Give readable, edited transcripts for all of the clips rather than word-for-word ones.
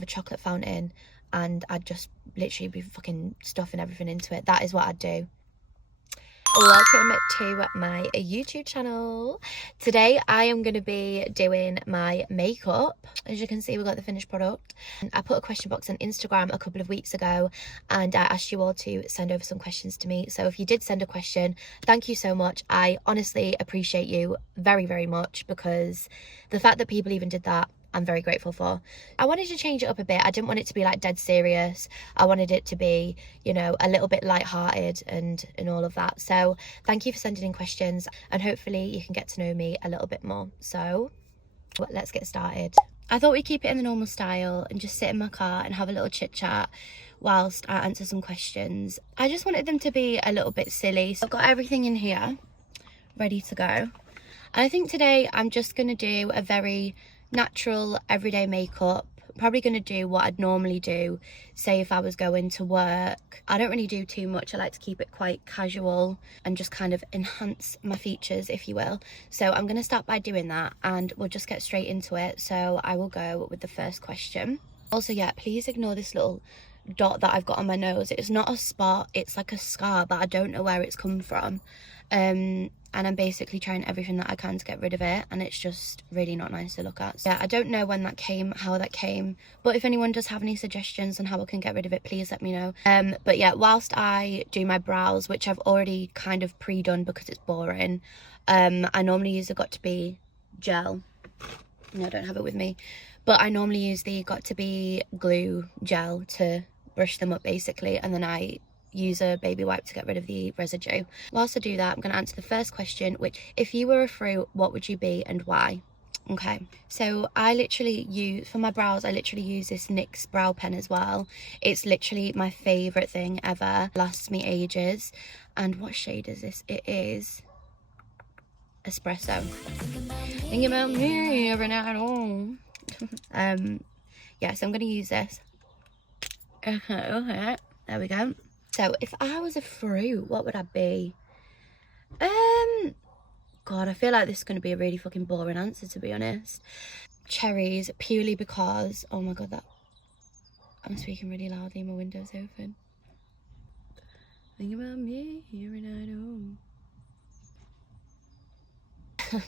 a chocolate fountain and I'd just literally be fucking stuffing everything into it. That is what I'd do. Welcome to my YouTube channel. Today I am going to be doing my makeup. As you can see, we've got the finished product. I put a question box on Instagram a couple of weeks ago and I asked you all to send over some questions to me. So if you did send a question, thank you so much. I honestly appreciate you very, very much, because the fact that people even did that, I'm very grateful for. I wanted to change it up a bit. I didn't want it to be like dead serious. I wanted it to be, you know, a little bit lighthearted and all of that. So thank you for sending in questions, and hopefully you can get to know me a little bit more. So let's get started. I thought we'd keep it in the normal style and just sit in my car and have a little chit chat whilst I answer some questions. I just wanted them to be a little bit silly. So I've got everything in here ready to go. And I think today I'm just going to do a very natural everyday makeup. I'm probably going to do what I'd normally do, say if I was going to work. I don't really do too much. I like to keep it quite casual and just kind of enhance my features, if you will. So I'm going to start by doing that and we'll just get straight into it. So I will go with the first question. Also, yeah, please ignore this little dot that I've got on my nose. It's not a spot, it's like a scar, but I don't know where it's come from. And I'm basically trying everything that I can to get rid of it, and it's just really not nice to look at. So yeah, I don't know when that came, how that came, but if anyone does have any suggestions on how I can get rid of it, please let me know. But yeah, whilst I do my brows, which I've already kind of pre-done because it's boring, I normally use the Got2b gel. No, I don't have it with me, but I normally use the Got2b glue gel to brush them up basically, and then I use a baby wipe to get rid of the residue. Whilst I do that, I'm going to answer the first question, which, if you were a fruit, what would you be and why? Okay, so I literally use, for my brows, I literally use this NYX brow pen as well. It's literally my favourite thing ever. Lasts me ages. And what shade is this? It is Espresso. Think about me every night at all. Yeah, so I'm going to use this. Okay, there we go. So if I was a fruit, what would I be? God, I feel like this is going to be a really fucking boring answer, to be honest. Cherries, purely because, oh my god, that, I'm speaking really loudly, my window's open. Think about me every night, oh.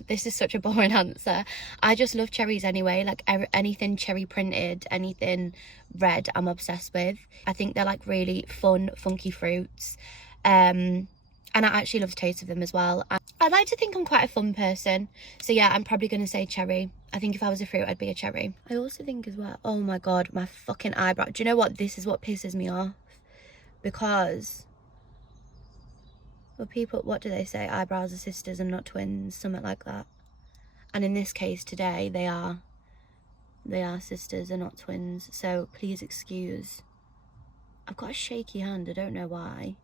This is such a boring answer. I just love cherries anyway. Like anything cherry printed, anything red, I'm obsessed with. I think they're like really fun, funky fruits. And I actually love the taste of them as well. I like to think I'm quite a fun person. So yeah, I'm probably going to say cherry. I think if I was a fruit, I'd be a cherry. I also think as well, oh my god, my fucking eyebrow. Do you know what? This is what pisses me off. Because, well, people, what do they say? Eyebrows are sisters and not twins, something like that. And in this case today, they are sisters and not twins. So please excuse. I've got a shaky hand, I don't know why.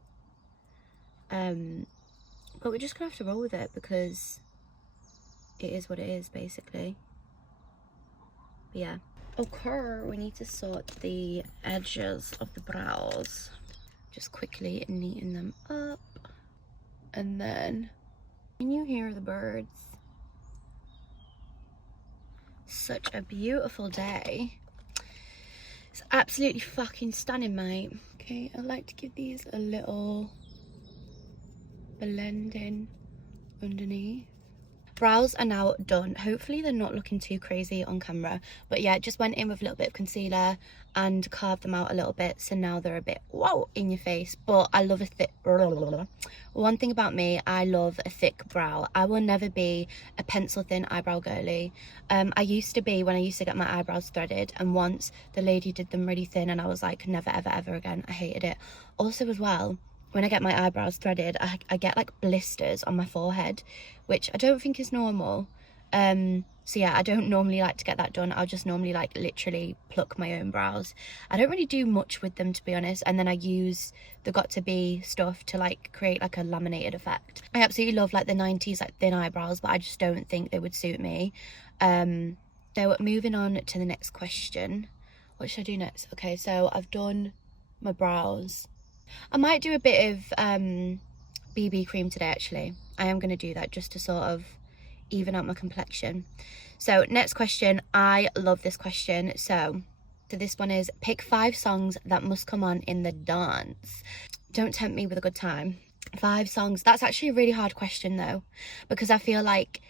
But we're just gonna have to roll with it because it is what it is, basically. But yeah. Okay, we need to sort the edges of the brows. Just quickly neaten them up. And then, can you hear the birds? Such a beautiful day. It's absolutely fucking stunning, mate. Okay, I'd like to give these a little blend in underneath. Brows are now done. Hopefully they're not looking too crazy on camera, but yeah, just went in with a little bit of concealer and carved them out a little bit, so now they're a bit wow in your face. But I love a thick, one thing about me, I love a thick brow. I will never be a pencil thin eyebrow girly. I used to be when I used to get my eyebrows threaded, and once the lady did them really thin and I was like, never ever ever again. I hated it. Also as well, when I get my eyebrows threaded, I get like blisters on my forehead, which I don't think is normal. So yeah, I don't normally like to get that done. I'll just normally like literally pluck my own brows. I don't really do much with them, to be honest, and then I use the Got2b stuff to like create like a laminated effect. I absolutely love like the 90s like thin eyebrows, but I just don't think they would suit me. So moving on to the next question. What should I do next? Okay, so I've done my brows. I might do a bit of BB cream today, actually. I am going to do that just to sort of even out my complexion. So next question, I love this question. So So this one is pick 5 songs that must come on in the dance. Don't tempt me with a good time. 5 songs. That's actually a really hard question though, because I feel like,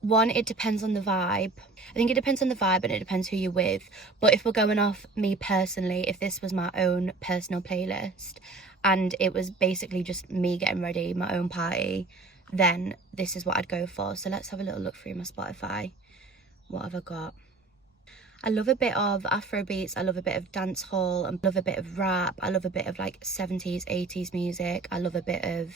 one, it depends on the vibe. I think it depends on the vibe and it depends who you're with. But if we're going off me personally, if this was my own personal playlist and it was basically just me getting ready, my own party, then this is what I'd go for. So let's have a little look through my Spotify. What have I got? I love a bit of Afro beats, I love a bit of dance hall, I love a bit of rap, I love a bit of like 70s, 80s music, I love a bit of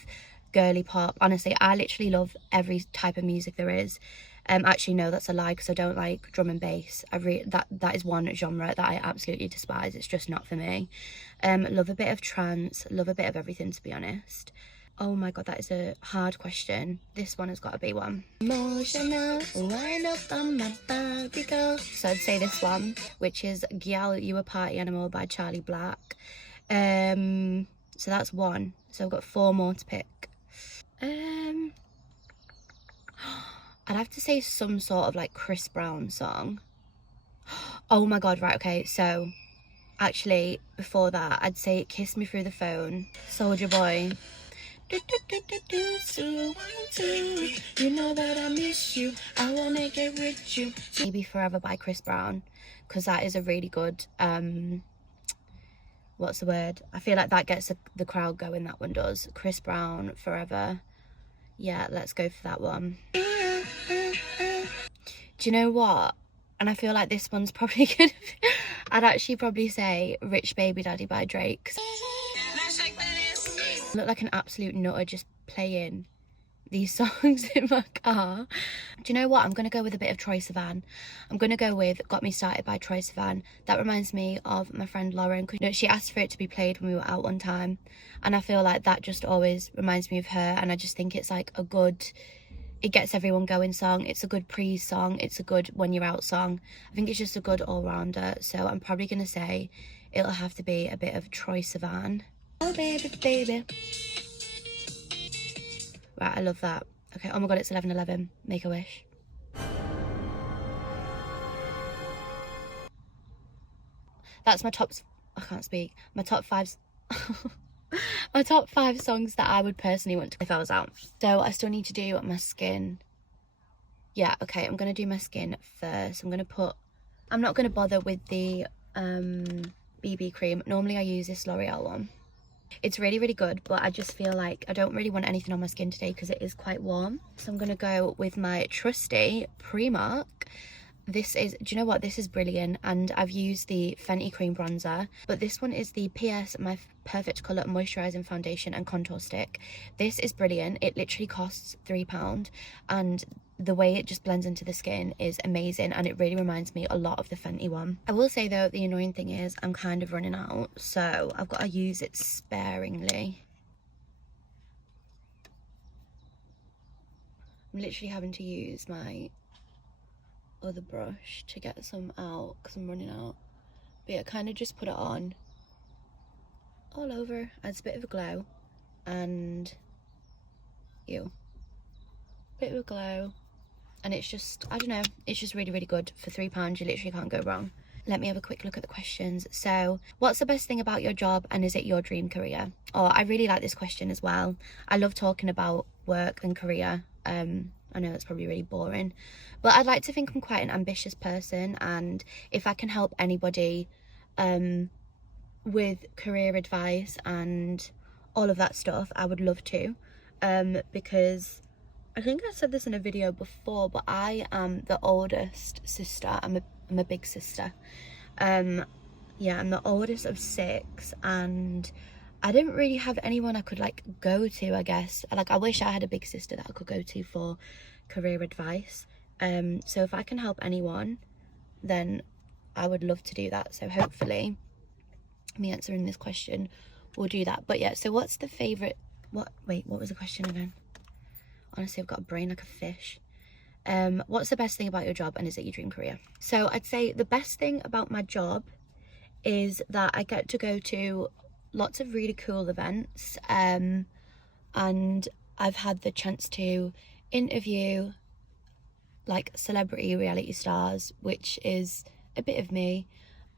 girly pop. Honestly, I literally love every type of music there is. Actually no, that's a lie, because I don't like drum and bass. That is one genre that I absolutely despise. It's just not for me. Love a bit of trance, love a bit of everything, to be honest. Oh my god, that is a hard question. This one has got to be one. Emotional, wind up on my Barbie girl. So I'd say this one, which is Gyal You a Party Animal by Charlie Black. So that's one. So I've got 4 more to pick. I'd have to say some sort of like Chris Brown song. Oh my god, right, okay, so actually before that I'd say Kiss Me Through the Phone, Soulja Boy. You know that I miss you, I wanna get with you. Maybe Forever by Chris Brown, because that is a really good what's the word, I feel like that gets the crowd going. That one does. Chris Brown, Forever. Yeah, let's go for that one. Do you know what, and I feel like this one's probably gonna be, I'd actually probably say Rich Baby Daddy by Drake. I look like an absolute nutter just playing these songs in my car. Do you know what, I'm gonna go with a bit of Troye Sivan. I'm gonna go with Got Me Started by Troye Sivan. That reminds me of my friend Lauren, because you know, she asked for it to be played when we were out one time, and I feel like that just always reminds me of her, and I just think it's like a good, it gets everyone going song. It's a good pre song, it's a good when you're out song. I think it's just a good all-rounder. So I'm probably gonna say it'll have to be a bit of Troye Sivan. Oh baby, baby. Right, I love that. Okay, oh my god, it's 11:11. Make a wish. That's my top, I can't speak. My top 5, my top 5 songs that I would personally want to if I was out. So I still need to do my skin. Yeah, okay, I'm gonna do my skin first. I'm not gonna bother with the BB cream. Normally I use this L'Oreal one. It's really, really good, but I just feel like I don't really want anything on my skin today because it is quite warm. So I'm gonna go with my trusty Primark. This is, do you know what, this is brilliant, and I've used the Fenty cream bronzer, but this one is the PS My Perfect Colour Moisturising Foundation and Contour Stick. This is brilliant. It literally costs £3, and the way it just blends into the skin is amazing, and it really reminds me a lot of the Fenty one. I will say though, the annoying thing is I'm kind of running out, so I've got to use it sparingly. I'm literally having to use my other brush to get some out because I'm running out. But yeah, kind of just put it on all over, adds a bit of a glow, and bit of a glow, and it's just, I don't know, it's just really, really good. For £3 you literally can't go wrong. Let me have a quick look at the questions. So, what's the best thing about your job, and is it your dream career? Oh, I really like this question as well. I love talking about work and career. I know that's probably really boring, but I'd like to think I'm quite an ambitious person, and if I can help anybody with career advice and all of that stuff, I would love to, because I think I said this in a video before, but I am the oldest sister. I'm a big sister. Yeah, I'm the oldest of 6, and I didn't really have anyone I could like go to, I guess. Like, I wish I had a big sister that I could go to for career advice. So if I can help anyone, then I would love to do that. So hopefully me answering this question will do that. But yeah, so what's the favorite, what was the question again? Honestly, I've got a brain like a fish. What's the best thing about your job, and is it your dream career? So I'd say the best thing about my job is that I get to go to lots of really cool events, and I've had the chance to interview like celebrity reality stars, which is a bit of me,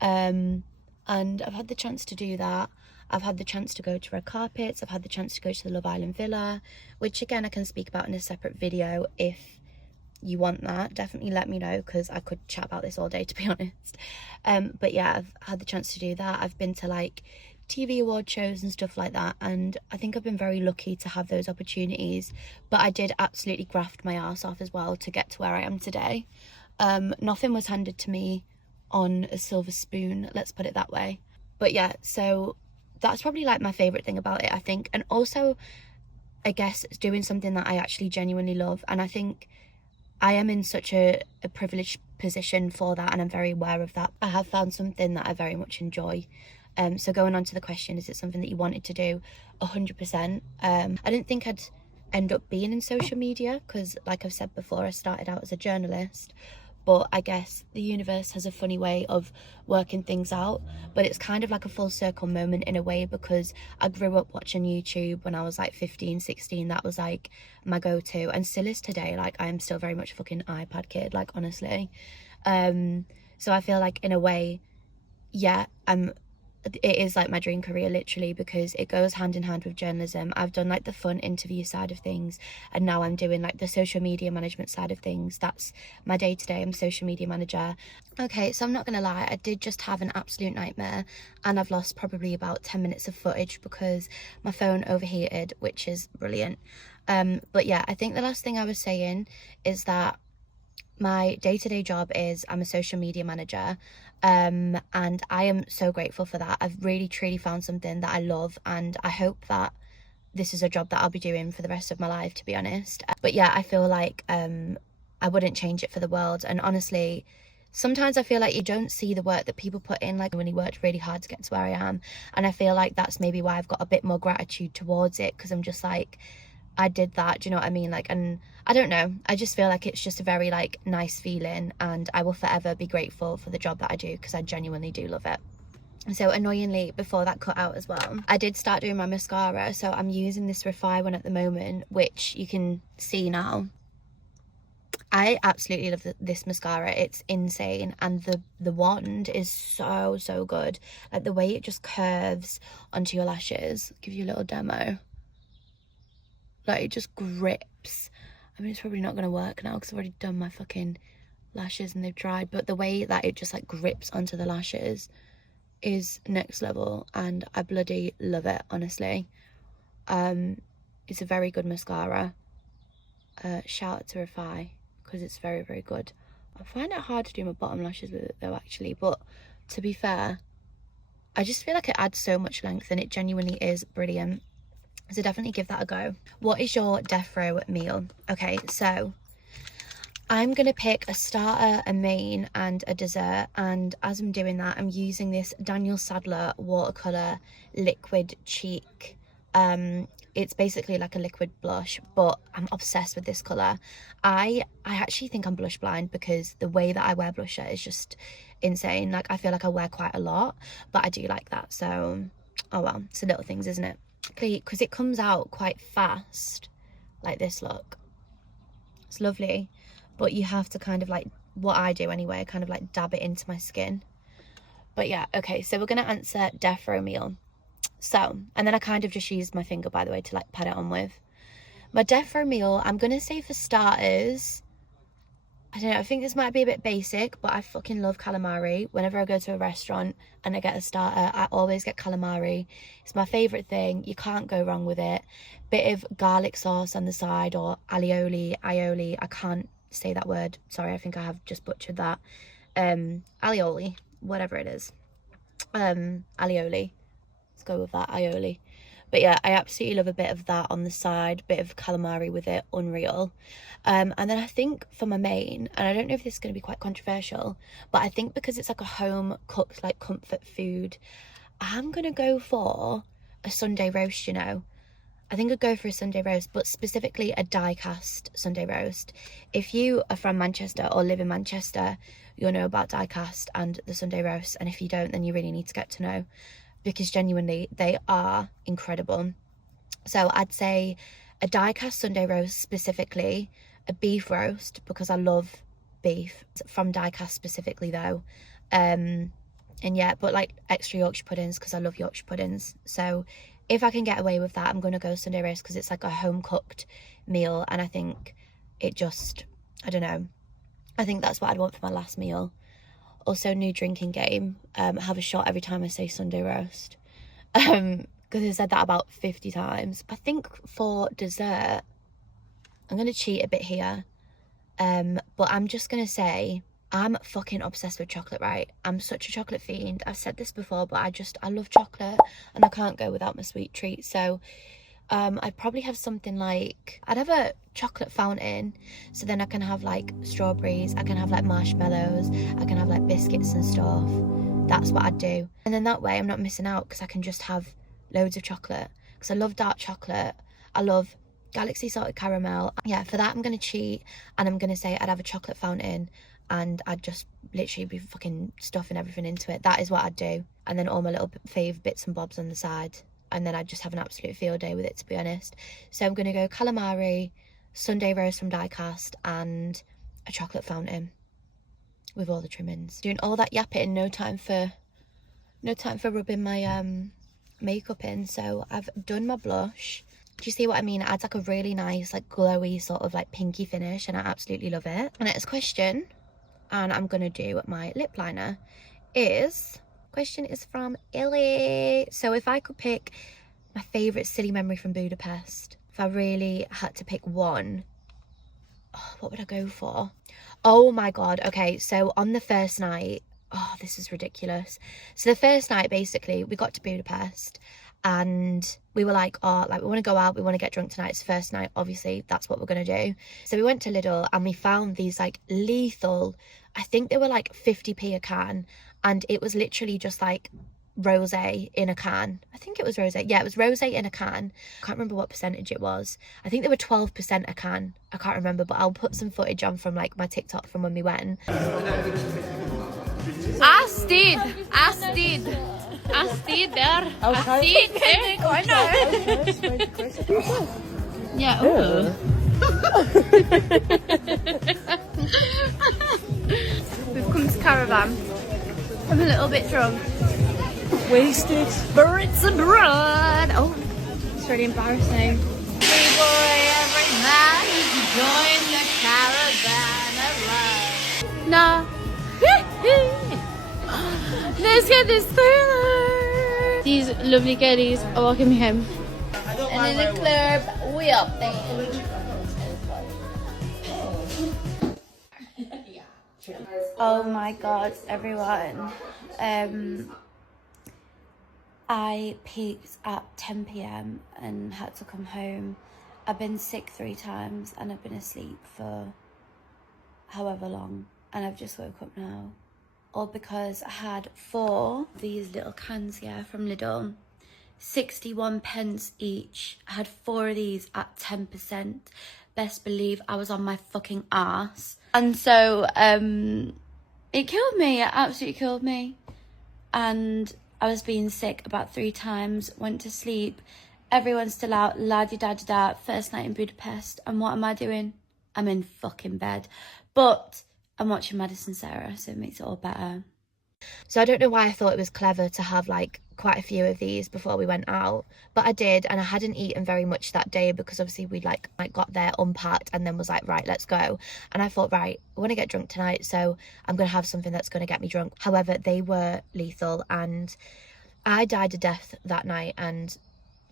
And I've had the chance to do that. I've had the chance to go to Red Carpets. I've had the chance to go to the Love Island Villa, which again I can speak about in a separate video if you want that. Definitely let me know, because I could chat about this all day, to be honest. But yeah, I've had the chance to do that. I've been to like TV award shows and stuff like that, and I think I've been very lucky to have those opportunities. But I did absolutely graft my ass off as well to get to where I am today. Nothing was handed to me on a silver spoon, let's put it that way. But yeah, so that's probably like my favorite thing about it, I think. And also, I guess, it's doing something that I actually genuinely love. And I think I am in such a privileged position for that, and I'm very aware of that. I have found something that I very much enjoy. So going on to the question, is it something that you wanted to do? 100%. I didn't think I'd end up being in social media, because like I've said before, I started out as a journalist. But I guess the universe has a funny way of working things out. But it's kind of like a full circle moment in a way, because I grew up watching YouTube when I was like 15, 16. That was like my go-to, and still is today. Like, I am still very much a fucking iPad kid, like, honestly. So I feel like in a way, yeah, it is like my dream career, literally, because it goes hand in hand with journalism. I've done like the fun interview side of things, and now I'm doing like the social media management side of things. That's my day-to-day. I'm social media manager. Okay, so I'm not gonna lie, I did just have an absolute nightmare, and I've lost probably about 10 minutes of footage because my phone overheated, which is brilliant. But yeah, I think the last thing I was saying is that my day-to-day job is I'm a social media manager, and I am so grateful for that. I've really truly found something that I love, and I hope that this is a job that I'll be doing for the rest of my life, to be honest. But yeah, I feel like I wouldn't change it for the world. And honestly, sometimes I feel like you don't see the work that people put in, like when he worked really hard to get to where I am. And I feel like that's maybe why I've got a bit more gratitude towards it, because I'm just like, I did that, do you know what I mean? Like, and I don't know, I just feel like it's just a very like nice feeling, and I will forever be grateful for the job that I do, because I genuinely do love it. So annoyingly, before that cut out as well, I did start doing my mascara. So I'm using this Refy one at the moment, which you can see now. I absolutely love this mascara. It's insane, and the wand is so good. Like the way it just curves onto your lashes. I'll give you a little demo. Like, it just grips. I mean, it's probably not going to work now because I've already done my fucking lashes and they've dried, but the way that it just like grips onto the lashes is next level, and I bloody love it, honestly. It's a very good mascara. Shout out to Refy, because it's very good. I find it hard to do my bottom lashes with it though, actually, but to be fair, I just feel like it adds so much length, and it genuinely is brilliant. So definitely give that a go. What is your death row meal? Okay, so I'm gonna pick a starter, a main, and a dessert. And as I'm doing that, I'm using this Daniel Sadler watercolor liquid cheek. It's basically like a liquid blush, but I'm obsessed with this color. I actually think I'm blush blind, because the way that I wear blusher is just insane. Like, I feel like I wear quite a lot, but I do like that. So, oh well, it's the little things, isn't it? Because it comes out quite fast, like this look. It's lovely, but you have to kind of like, what I do anyway, I kind of like dab it into my skin. But yeah, okay, so we're gonna answer death row meal. So, and then I kind of just used my finger, by the way, to like pat it on with. My death row meal, I'm gonna say for starters, I don't know, I think this might be a bit basic, but I fucking love calamari. Whenever I go to a restaurant and I get a starter, I always get calamari. It's my favourite thing. You can't go wrong with it. Bit of garlic sauce on the side, or aioli. I can't say that word. Sorry, I think I have just butchered that. Aioli, whatever it is. Aioli. Let's go with that, aioli. But yeah, I absolutely love a bit of that on the side, bit of calamari with it, unreal. And then I think for my main, and I don't know if this is going to be quite controversial, but I think because it's like a home cooked like comfort food, I'm going to go for a Sunday roast, you know. I think I'd go for a Sunday roast, but specifically a die-cast Sunday roast. If you are from Manchester or live in Manchester, you'll know about die-cast and the Sunday roast, and if you don't, then you really need to get to know, because genuinely they are incredible. So I'd say a die-cast Sunday roast, specifically a beef roast, because I love beef from die-cast specifically though. And yeah, but like extra Yorkshire puddings because I love Yorkshire puddings. So if I can get away with that, I'm going to go Sunday roast because it's like a home cooked meal, and I think it just, I don't know, I think that's what I'd want for my last meal. Also, new drinking game, have a shot every time I say Sunday roast, because I said that about 50 times. I think for dessert I'm going to cheat a bit here, but I'm just going to say I'm fucking obsessed with chocolate, right? I'm such a chocolate fiend. I've said this before, but I love chocolate and I can't go without my sweet treat. So I'd probably have something like, I'd have a chocolate fountain, so then I can have like strawberries, I can have like marshmallows, I can have like biscuits and stuff. That's what I'd do. And then that way I'm not missing out because I can just have loads of chocolate, because I love dark chocolate, I love galaxy salted caramel. Yeah, for that I'm gonna cheat and I'm gonna say I'd have a chocolate fountain and I'd just literally be fucking stuffing everything into it. That is what I'd do. And then all my little fave bits and bobs on the side, and then I'd just have an absolute field day with it, to be honest. So I'm gonna go calamari, Sunday roast from die cast, and a chocolate fountain with all the trimmings. Doing all that yapping, no time for rubbing my makeup in. So I've done my blush. Do you see what I mean? It adds like a really nice like glowy sort of like pinky finish, and I absolutely love it. My next question, and I'm gonna do my lip liner, question is from Illy. So if I could pick my favourite silly memory from Budapest, if I really had to pick one, what would I go for? Oh my god, okay, so on the first night, oh, this is ridiculous. So the first night, basically, we got to Budapest and we were like, oh, like we want to go out, we want to get drunk tonight. It's the first night, obviously, that's what we're going to do. So we went to Lidl and we found these like lethal, I think they were like 50p a can, and it was literally just like rosé in a can. I think it was rosé. Yeah, it was rosé in a can. I can't remember what percentage it was. I think they were 12% a can. I can't remember, but I'll put some footage on from like my TikTok from when we went. Astrid there. Astrid. Yeah. Oh. We've come to Caravan. I'm a little bit drunk. Wasted. Birds abroad. Oh, it's really embarrassing. Hey boy, every man join the caravan of love. Nah. Let's get this thriller. These lovely girlies are walking me home. And in the club, we up there. Oh my god, everyone. I peaked at 10 p.m. and had to come home. I've been sick 3 times and I've been asleep for however long, and I've just woke up now. All because I had 4 of these little cans here from Lidl, 61 pence each. I had 4 of these at 10%. Best believe I was on my fucking ass. And so it killed me. It absolutely killed me. And I was being sick about 3 times, went to sleep. Everyone's still out, la-di-da-di-da, first night in Budapest. And what am I doing? I'm in fucking bed. But I'm watching Madison Sarah, so it makes it all better. So I don't know why I thought it was clever to have like quite a few of these before we went out, but I did, and I hadn't eaten very much that day because obviously we like got there, unpacked, and then was like, right, let's go. And I thought, right, I want to get drunk tonight, so I'm gonna have something that's gonna get me drunk. However, they were lethal and I died a death that night, and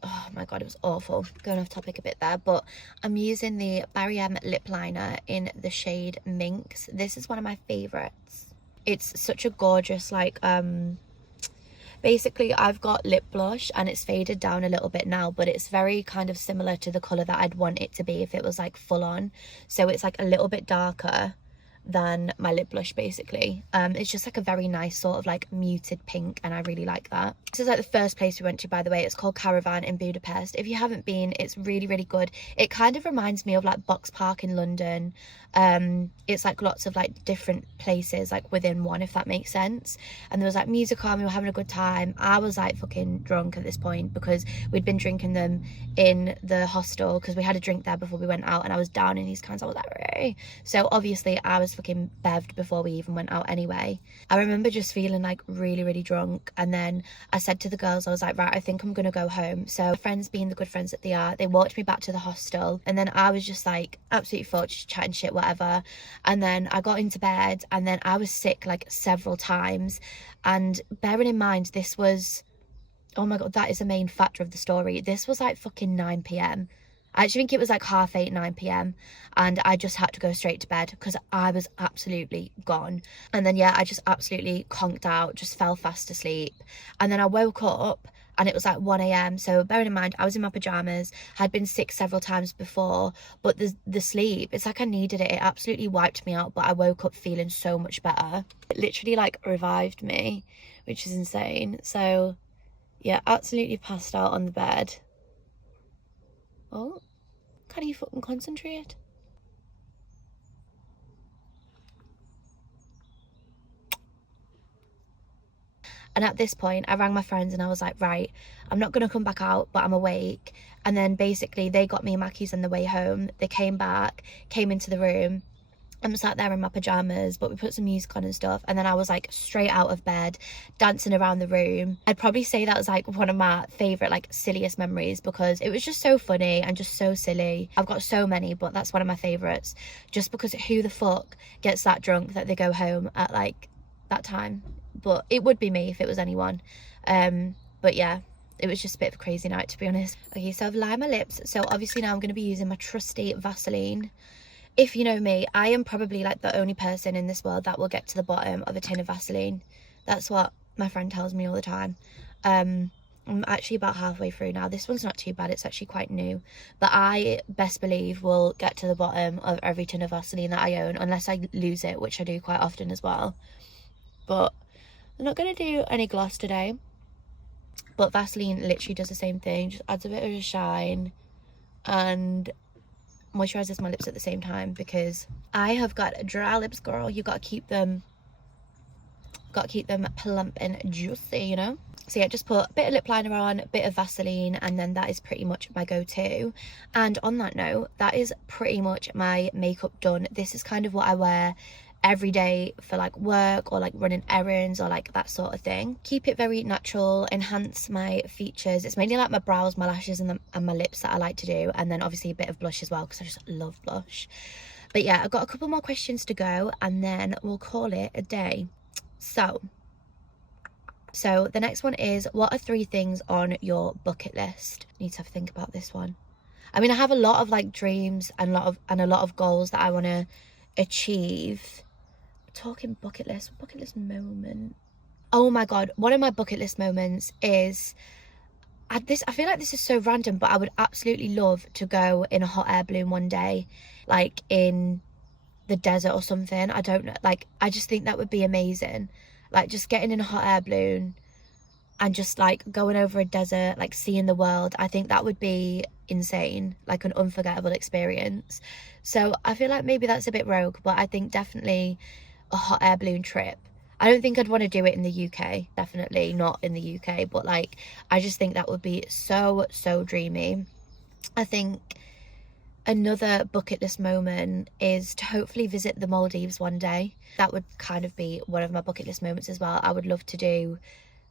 oh my god, it was awful. Going off topic a bit there, but I'm using the Barry M lip liner in the shade Minx. This is one of my favorites. It's such a gorgeous, like, basically I've got lip blush and it's faded down a little bit now, but it's very kind of similar to the colour that I'd want it to be if it was like full on. So it's like a little bit darker than my lip blush, basically. It's just like a very nice sort of like muted pink, and I really like that. This is like the first place we went to, by the way. It's called Caravan in Budapest. If you haven't been, it's really, really good. It kind of reminds me of like Box Park in London. It's like lots of like different places like within one, if that makes sense. And there was like music on, we were having a good time. I was like fucking drunk at this point because we'd been drinking them in the hostel because we had a drink there before we went out, and I was down in these cans. I was like, Ray. So obviously I was was fucking bevved before we even went out anyway. I remember just feeling like really drunk, and then I said to the girls, I was like, right, I think I'm gonna go home. So friends, being the good friends that they are, they walked me back to the hostel, and then I was just like absolutely fucked, just chatting shit, whatever. And then I got into bed, and then I was sick like several times. And bearing in mind, this was, oh my god, that is a main factor of the story, this was like fucking 9 p.m. I actually think it was like 8:30, 9 p.m. and I just had to go straight to bed because I was absolutely gone. And then, yeah, I just absolutely conked out, just fell fast asleep. And then I woke up and it was like 1 a.m. So bearing in mind, I was in my pajamas, had been sick several times before, but the sleep, it's like I needed it. It absolutely wiped me out, but I woke up feeling so much better. It literally like revived me, which is insane. So yeah, absolutely passed out on the bed. Oh, can you fucking concentrate? And at this point, I rang my friends and I was like, right, I'm not going to come back out, but I'm awake. And then basically they got me Mackies on the way home. They came back, came into the room. I'm sat there in my pajamas, but we put some music on and stuff. And then I was like straight out of bed, dancing around the room. I'd probably say that was like one of my favorite, like silliest memories, because it was just so funny and just so silly. I've got so many, but that's one of my favorites, just because who the fuck gets that drunk that they go home at like that time? But it would be me if it was anyone. But yeah, it was just a bit of a crazy night, to be honest. Okay, so I've lined my lips. So obviously now I'm going to be using my trusty Vaseline. If you know me, I am probably like the only person in this world that will get to the bottom of a tin of Vaseline. That's what my friend tells me all the time. I'm actually about halfway through now. This one's not too bad, it's actually quite new. But I best believe will get to the bottom of every tin of Vaseline that I own, unless I lose it, which I do quite often as well. But I'm not going to do any gloss today. But Vaseline literally does the same thing, just adds a bit of a shine and moisturizes my lips at the same time, because I have got dry lips, girl. You gotta keep them plump and juicy, you know. So yeah, just put a bit of lip liner on, a bit of Vaseline, and then that is pretty much my go-to. And on that note, that is pretty much my makeup done. This is kind of what I wear every day for like work or like running errands or like that sort of thing. Keep it very natural, enhance my features. It's mainly like my brows, my lashes and my lips that I like to do, and then obviously a bit of blush as well, because I just love blush. But yeah, I've got a couple more questions to go and then we'll call it a day. So the next one is, what are 3 things on your bucket list? I need to have a think about this one. I mean, I have a lot of like dreams and a lot of goals that I want to achieve. Talking bucket list moment. Oh my god, one of my bucket list moments is I feel like this is so random, but I would absolutely love to go in a hot air balloon one day, like in the desert or something. I don't know, like I just think that would be amazing, like just getting in a hot air balloon and just like going over a desert, like seeing the world. I think that would be insane, like an unforgettable experience. So I feel like maybe that's a bit rogue, but I think definitely a hot air balloon trip. I don't think I'd want to do it in the UK, definitely not in the UK, but like I just think that would be so dreamy. I think another bucket list moment is to hopefully visit the Maldives one day. That would kind of be one of my bucket list moments as well. I would love to do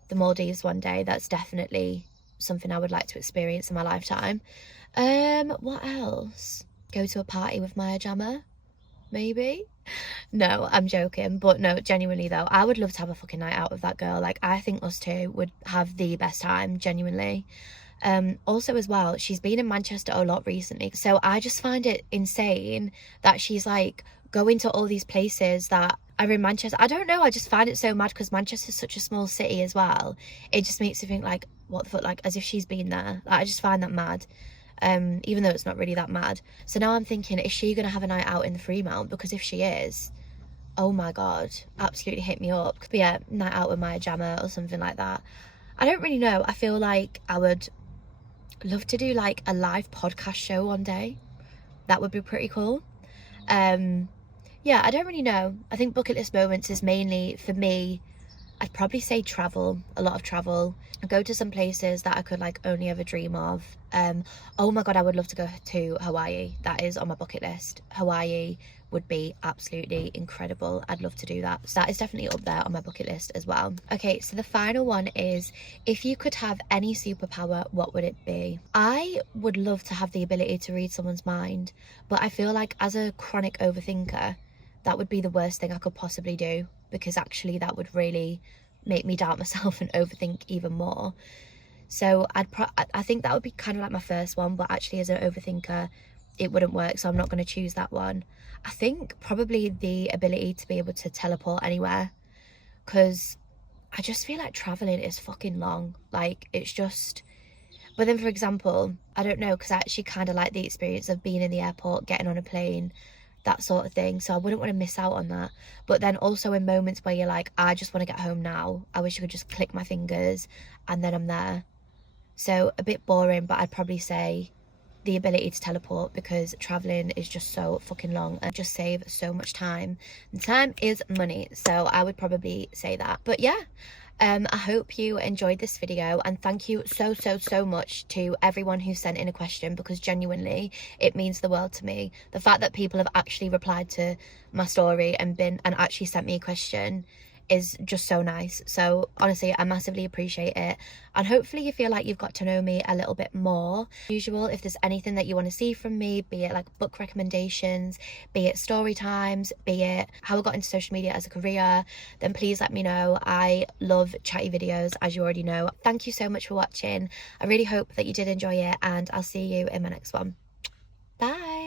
the Maldives one day. That's definitely something I would like to experience in my lifetime. What else? Go to a party with Maya Jama, maybe. No, I'm joking, but no, genuinely though, I would love to have a fucking night out with that girl. Like I think us two would have the best time, genuinely. Also as well, she's been in Manchester a lot recently, so I just find it insane that she's like going to all these places that are in Manchester. I don't know, I just find it so mad, because Manchester's such a small city as well. It just makes me think like, what the fuck, like as if she's been there. Like, I just find that mad. Even though it's not really that mad. So now I'm thinking, is she gonna have a night out in the Fremont? Because if she is, oh my god, absolutely hit me up. But yeah, night out with Maya Jama or something like that. I don't really know. I feel like I would love to do like a live podcast show one day. That would be pretty cool. Yeah, I don't really know. I think bucket list moments is mainly, for me, I'd probably say travel, a lot of travel. Go to some places that I could like only ever dream of. Oh my god, I would love to go to Hawaii. That is on my bucket list. Hawaii would be absolutely incredible. I'd love to do that. So that is definitely up there on my bucket list as well. Okay, so the final one is, if you could have any superpower, what would it be? I would love to have the ability to read someone's mind, but I feel like as a chronic overthinker, that would be the worst thing I could possibly do, because actually that would really make me doubt myself and overthink even more. So I think that would be kind of like my first one, but actually as an overthinker it wouldn't work, so I'm not going to choose that one. I think probably the ability to be able to teleport anywhere, because I just feel like traveling is fucking long. Like, it's just, but then for example, I don't know, because I actually kind of like the experience of being in the airport, getting on a plane, that sort of thing, so I wouldn't want to miss out on that. But then also in moments where you're like, I just want to get home now, I wish I could just click my fingers and then I'm there. So a bit boring, but I'd probably say the ability to teleport, because traveling is just so fucking long and just save so much time, and time is money, so I would probably say that. But yeah, I hope you enjoyed this video, and thank you so much to everyone who sent in a question, because genuinely it means the world to me. The fact that people have actually replied to my story and actually sent me a question is just so nice. So honestly, I massively appreciate it, and hopefully you feel like you've got to know me a little bit more. As usual, if there's anything that you want to see from me, be it like book recommendations, be it story times, be it how I got into social media as a career, then please let me know. I love chatty videos, as you already know. Thank you so much for watching. I really hope that you did enjoy it, and I'll see you in my next one. Bye.